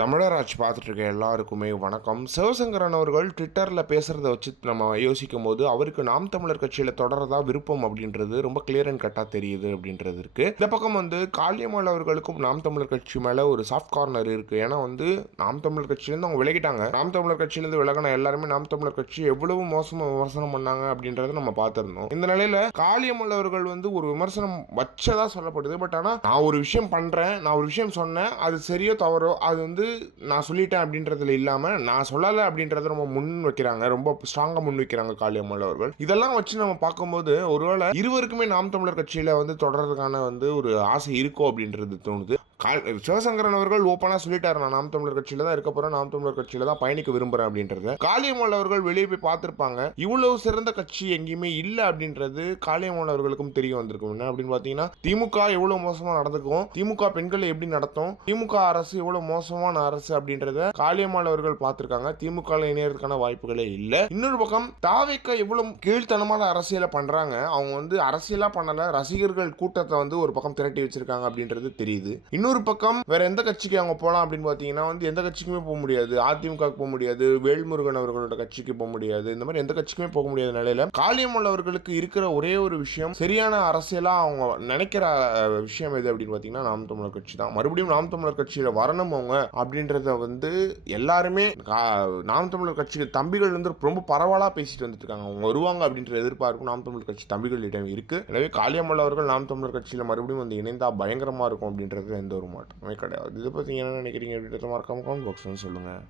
தமிழராஜ் பார்த்துட்டு இருக்க எல்லாருக்குமே வணக்கம். சிவசங்கரன் அவர்கள் ட்விட்டரில் பேசுகிறத வச்சு நம்ம யோசிக்கும் போது அவருக்கு நாம் தமிழர் கட்சியில் தொடரதா விருப்பம் அப்படின்றது ரொம்ப கிளியர் அண்ட் கட்டாக தெரியுது அப்படின்றது இருக்குது இந்த பக்கம் வந்து காளியம்மாள் அவர்களுக்கும் நாம் தமிழர் கட்சி மேலே ஒரு சாஃப்ட் கார்னர் இருக்குது ஏன்னா வந்து நாம் தமிழர் கட்சியிலேருந்து அவங்க விலகிட்டாங்க. நாம் தமிழர் கட்சியிலேருந்து விலகின எல்லாருமே நாம் தமிழர் கட்சி எவ்வளவு மோசமாக விமர்சனம் பண்ணாங்க அப்படின்றத நம்ம பார்த்துருந்தோம். இந்த நிலையில் காளியம்மாள் அவர்கள் வந்து ஒரு விமர்சனம் வச்சதாக சொல்லப்படுது. பட் ஆனால் நான் ஒரு விஷயம் பண்ணுறேன் நான் ஒரு விஷயம் சொன்னேன் அது சரியோ தவறோ அது வந்து நான் சொல்லிட்டேன் அப்படின்றதுல இல்லாமல் நான் சொல்லலை அப்படின்றத ரொம்ப முன் வைக்கிறாங்க. ரொம்ப ஸ்ட்ராங்காக முன் வைக்கிறாங்க காளியம்மாள் அவர்கள். இதெல்லாம் வச்சு நம்ம பார்க்கும்போது ஒருவேளை இருவருக்குமே நாம் தமிழர் கட்சியில் வந்து தொடர்றதுக்கான வந்து ஒரு ஆசை இருக்கோ அப்படின்றது தோணுது. கால் சிவசங்கரன் அவர்கள் ஓப்பனாக சொல்லிட்டாரு. நான் நாம் தமிழர் கட்சியில தான் இருக்க போறேன். நாம் தமிழர் கட்சியில தான் பயணிக்க விரும்புறேன் அப்படின்றத. காளியம்மாள் அவர்கள் வெளியே போய் பார்த்துருப்பாங்க. இவ்வளவு சிறந்த கட்சி எங்கேயுமே இல்லை அப்படின்றது காளியம்மாள் அவர்களுக்கும் தெரிய வந்திருக்கும். என்ன அப்படின்னு பார்த்தீங்கன்னா திமுக எவ்வளவு மோசமா நடந்துக்கும்? திமுக பெண்களை எப்படி நடத்தும்? திமுக அரசு எவ்வளவு மோசமான அரசு அப்படின்றத காளியம்மாள் அவர்கள் பார்த்துருக்காங்க. திமுக இணையறதுக்கான வாய்ப்புகளே இல்லை. இன்னொரு பக்கம் தாவேக்க எவ்வளவு கீழ்த்தனமான அரசியலை பண்றாங்க. அவங்க வந்து அரசியலா பண்ணல. ரசிகர்கள் கூட்டத்தை வந்து ஒரு பக்கம் திரட்டி வச்சிருக்காங்க அப்படின்றது தெரியுது. இன்னொரு பக்கம் வேற எந்த கட்சிக்கு அவங்க போகலாம் அப்படின்னு பார்த்தீங்கன்னா வந்து எந்த கட்சிக்குமே போக முடியாது. அதிமுக போக முடியாது. வேல்முருகன் அவர்களோட கட்சிக்கு போக முடியாது. இந்த மாதிரி எந்த கட்சிக்குமே போக முடியாத நிலையில காளியம்மாள் அவர்களுக்கு இருக்கிற ஒரே ஒரு விஷயம் சரியான அரசியலா அவங்க நினைக்கிற விஷயம் எது அப்படின்னு பார்த்தீங்கன்னா நாம் தமிழர் கட்சி தான். மறுபடியும் நாம் தமிழர் கட்சியில வரணும் அவங்க அப்படின்றத வந்து எல்லாருமே கா- நாம் தமிழர் கட்சி தம்பிகள் வந்து ரொம்ப பரவலாக பேசிட்டு வந்துட்டு இருக்காங்க. அவங்க வருவாங்க அப்படின்ற எதிர்பார்ப்பு நாம் தமிழர் கட்சி தம்பிகளிடம் இருக்கு. எனவே காளியம்மாள் அவர்கள் நாம் தமிழர் கட்சியில மறுபடியும் வந்து இணைந்தா பயங்கரமா இருக்கும் அப்படின்றது எந்த ஒரு கிடையாது. இதை பத்தி என்ன நினைக்கிறீங்க அப்படின்றத மறக்காம கமெண்ட் பாக்ஸ்ல சொல்லுங்க.